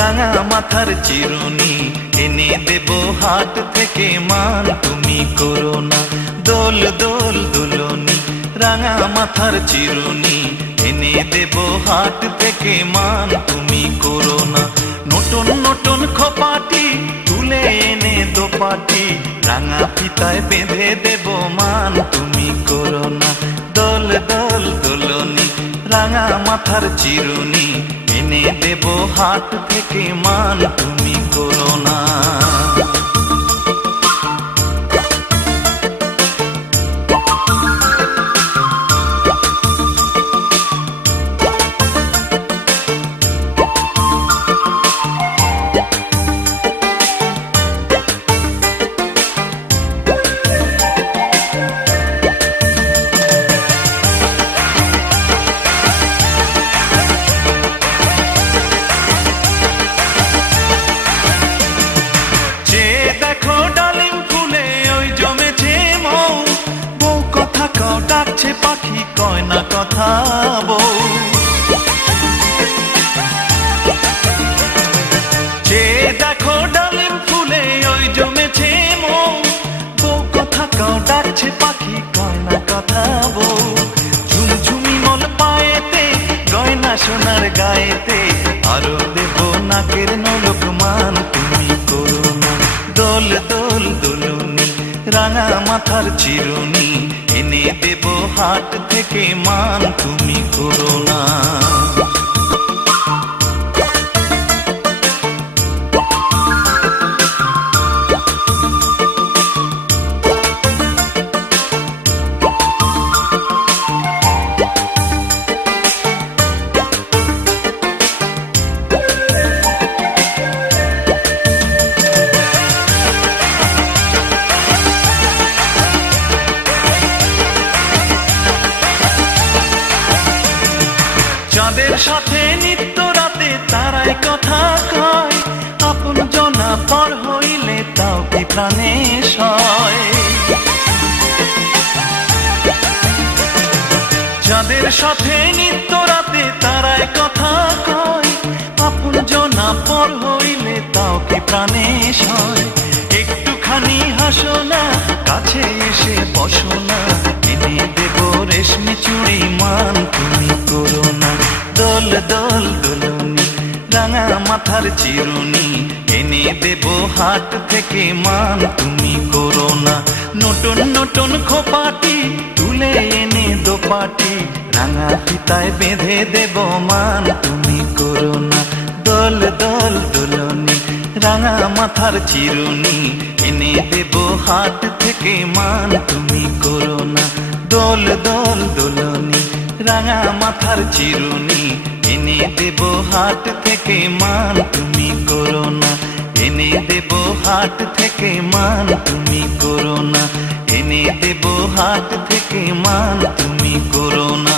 রাঙা মাথার চিরুনি এনে দেব হাট থেকে মান তুমি করো না। দোল দোল দুলনি রাঙা মাথার চিরুনি এনে দেব হাট থেকে মান তুমি করো না। নতুন নতুন খোপাটি তুলে এনে দোপাটি রাঙা ফিতায় বেঁধে দেব মান তুমি করো না। দোল দোল দুলনি রাঙা মাথার চিরুনি এনে দেব হাট থেকে মান তুমি করো না। ডাকছে পাখি কয় না কথা বউ, যে দেখো ডালিম ফুলে ওই জমেছে মৌ। বউ কথা কাও ডাকছে পাখি কয় না কথা বউ। ঝুমঝুমি মল পায়েতে গয়না সোনার গায়েতে আরো দেব নাকের নলক মান তুমি করো না। দোল দোল দুলনি রাঙা মাথার চিরুনি এনে দেব হাট থেকে মান তুমি করো না। চাঁদের সাথে নিত্য রাতে তারাই কথা কয়, আপন জনা পর হইলে তাও কি প্রাণে সয়। চাঁদের সাথে নিত্য রাতে তারাই কথা কয়, আপন জনা পর হইলে তাও কি প্রাণে সয়। একটুখানি হাসো না কাছে এসে বসো না, এনে দেব রেশমি চুড়ি মান তুমি করো না। দোল দোল দুলনি রাঙা মাথার চিরুনি এনে দেব হাট থেকে মান তুমি করো না। নতুন নতুন খোপাটি তুলে এনে দোপাটি রাঙা ফিতায় বেঁধে দেব মান তুমি করো না। দোল দোল দুলনি রাঙা মাথার চিরুনি এনে দেব হাট থেকে মান তুমি করো না। দোল দোল দুলনি রাঙা মাথার চিরুনি এনে দেব হাট থেকে মান তুমি করো না। এনে দেব হাট থেকে মান তুমি করো না। এনে দেব হাট থেকে মান তুমি করো না।